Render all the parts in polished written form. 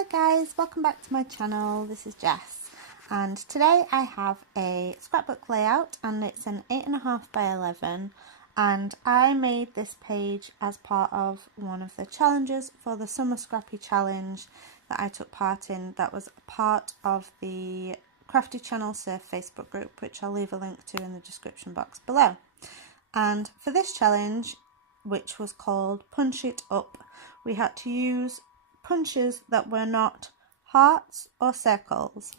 Hi guys, welcome back to my channel. This is Jess and today I have a scrapbook layout and it's an 8.5 by 11 and I made this page as part of one of the challenges for the Summer Scrappy Challenge that I took part in. That was part of the Crafty Channel Surf Facebook group, which I'll leave a link to in the description box below. And for this challenge, which was called Punch It Up, we had to use punches that were not hearts or circles.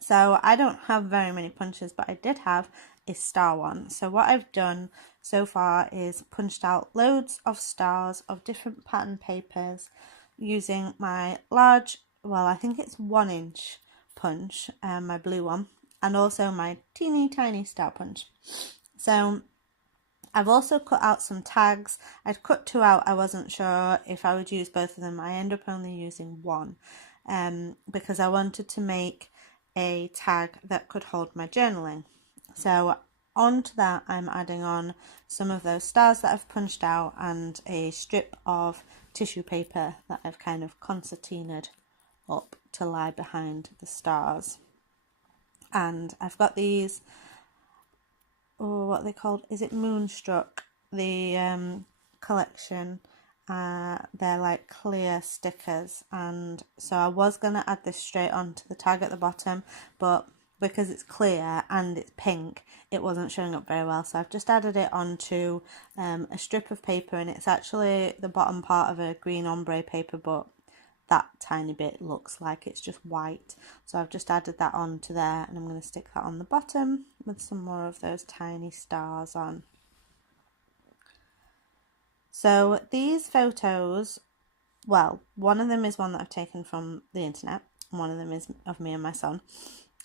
So I don't have very many punches, but I did have a star one. So what I've done so far is punched out loads of stars of different pattern papers using my large, well, I think it's 1-inch punch, my blue one, and also my teeny tiny star punch. So I've also cut out some tags. I'd cut 2 out. I wasn't sure if I would use both of them. I end up only using one because I wanted to make a tag that could hold my journaling. So onto that I'm adding on some of those stars that I've punched out and a strip of tissue paper that I've kind of concertinaed up to lie behind the stars. And I've got these, what are they called? Is it Moonstruck? The collection. They're like clear stickers, and so I was going to add this straight onto the tag at the bottom, but because it's clear and it's pink, it wasn't showing up very well, so I've just added it onto a strip of paper, and it's actually the bottom part of a green ombre paper, but that tiny bit looks like it's just white, so I've just added that onto there, and I'm going to stick that on the bottom with some more of those tiny stars on. So these photos, well, one of them is one that I've taken from the internet, and one of them is of me and my son,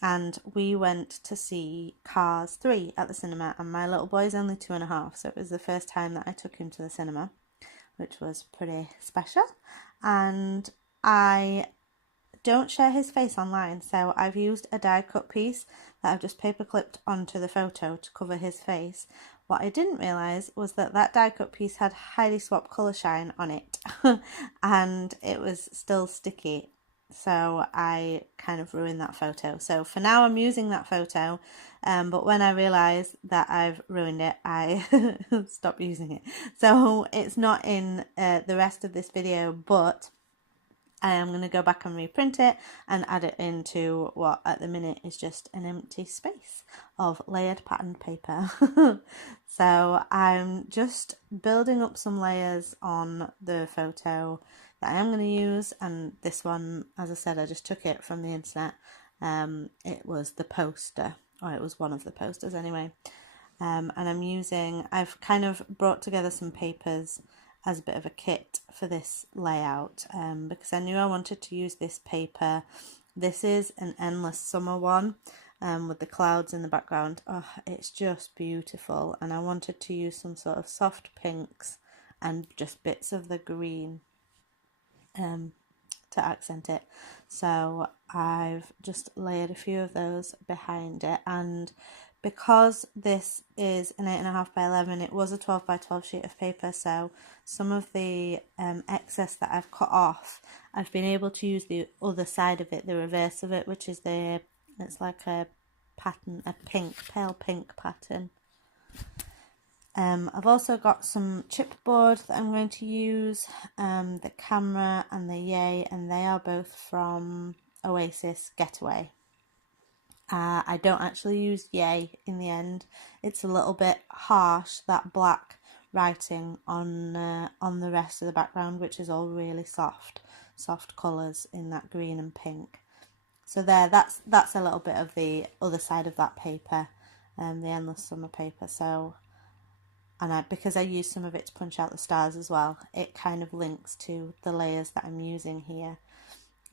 and we went to see Cars 3 at the cinema, and my little boy's only 2.5, so it was the first time that I took him to the cinema, which was pretty special. And I don't share his face online, so I've used a die cut piece that I've just paper clipped onto the photo to cover his face. What I didn't realise was that that die cut piece had Heidi Swap colour shine on it and it was still sticky, so I kind of ruined that photo. So for now I'm using that photo, but when I realise that I've ruined it, I stop using it. So it's not in the rest of this video, but I am going to go back and reprint it and add it into what at the minute is just an empty space of layered patterned paper. So I'm just building up some layers on the photo that I am going to use, and this one, as I said, I just took it from the internet. It was the poster, or it was one of the posters anyway, and I've kind of brought together some papers as a bit of a kit for this layout, because I knew I wanted to use this paper. This is an Endless Summer one, with the clouds in the background. Oh, it's just beautiful, and I wanted to use some sort of soft pinks and just bits of the green to accent it. So I've just layered a few of those behind it, and because this is an 8.5 by 11, it was a 12 by 12 sheet of paper, so some of the excess that I've cut off, I've been able to use the other side of it, the reverse of it, which is it's like a pattern, a pale pink pattern. I've also got some chipboard that I'm going to use, the camera and the yay, and they are both from Oasis Getaway. I don't actually use yay in the end. It's a little bit harsh, that black writing on the rest of the background, which is all really soft colours in that green and pink. So that's a little bit of the other side of that paper, the Endless Summer paper. So, and because I used some of it to punch out the stars as well, it kind of links to the layers that I'm using here,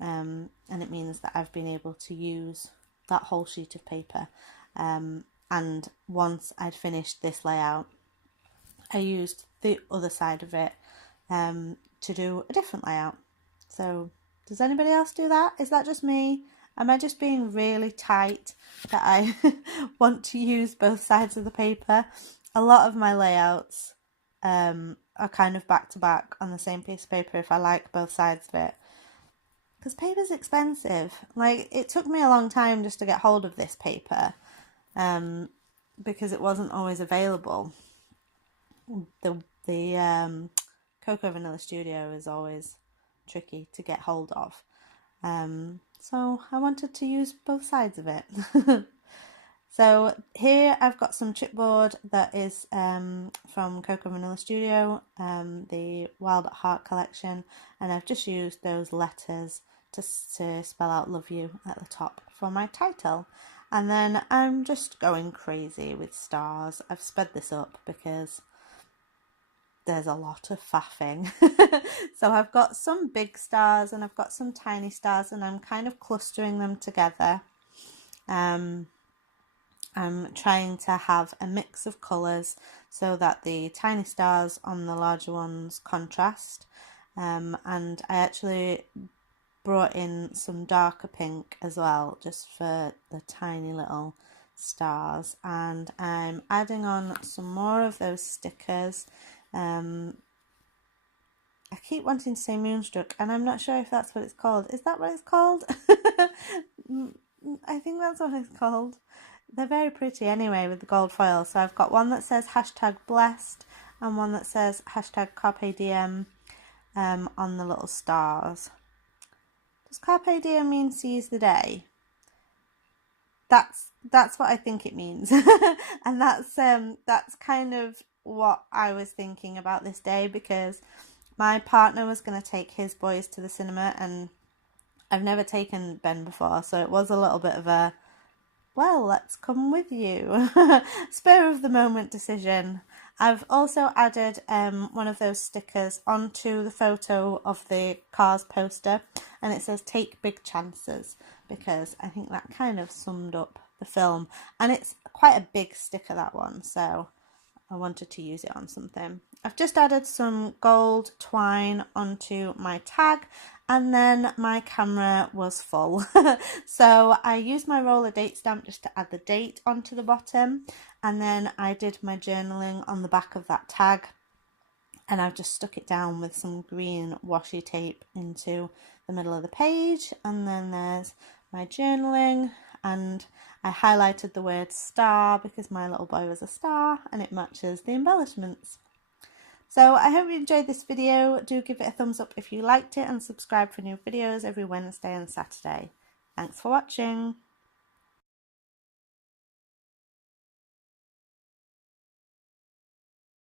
and it means that I've been able to use that whole sheet of paper, and once I'd finished this layout, I used the other side of it to do a different layout. So does anybody else do that? Is that just me? Am I just being really tight that I want to use both sides of the paper? A lot of my layouts are kind of back to back on the same piece of paper if I like both sides of it. because paper's expensive. Like, it took me a long time just to get hold of this paper, because it wasn't always available. The Cocoa Vanilla Studio is always tricky to get hold of. So I wanted to use both sides of it. So here I've got some chipboard that is from Cocoa Vanilla Studio, the Wild at Heart collection, and I've just used those letters to spell out love you at the top for my title. And then I'm just going crazy with stars. I've sped this up because there's a lot of faffing. So I've got some big stars and I've got some tiny stars, and I'm kind of clustering them together. I'm trying to have a mix of colours so that the tiny stars on the larger ones contrast, and I actually brought in some darker pink as well, just for the tiny little stars. And I'm adding on some more of those stickers. I keep wanting to say Moonstruck, and I'm not sure if that's what it's called. Is that what it's called? I think that's what it's called. They're very pretty anyway with the gold foil. So I've got one that says #blessed and one that says #carpe diem on the little stars. Does carpe diem mean seize the day? That's what I think it means. And that's kind of what I was thinking about this day, because my partner was going to take his boys to the cinema, and I've never taken Ben before, so it was a little bit of a, well, let's come with you, spur of the moment decision. I've also added one of those stickers onto the photo of the Cars poster, and it says take big chances, because I think that kind of summed up the film, and it's quite a big sticker, that one, so I wanted to use it on something. I've just added some gold twine onto my tag, and then my camera was full. So I used my roller date stamp just to add the date onto the bottom, and then I did my journaling on the back of that tag, and I've just stuck it down with some green washi tape into the middle of the page. And then there's my journaling, and I highlighted the word star because my little boy was a star, and it matches the embellishments. So I hope you enjoyed this video. Do give it a thumbs up if you liked it, and subscribe for new videos every Wednesday and Saturday. Thanks for watching.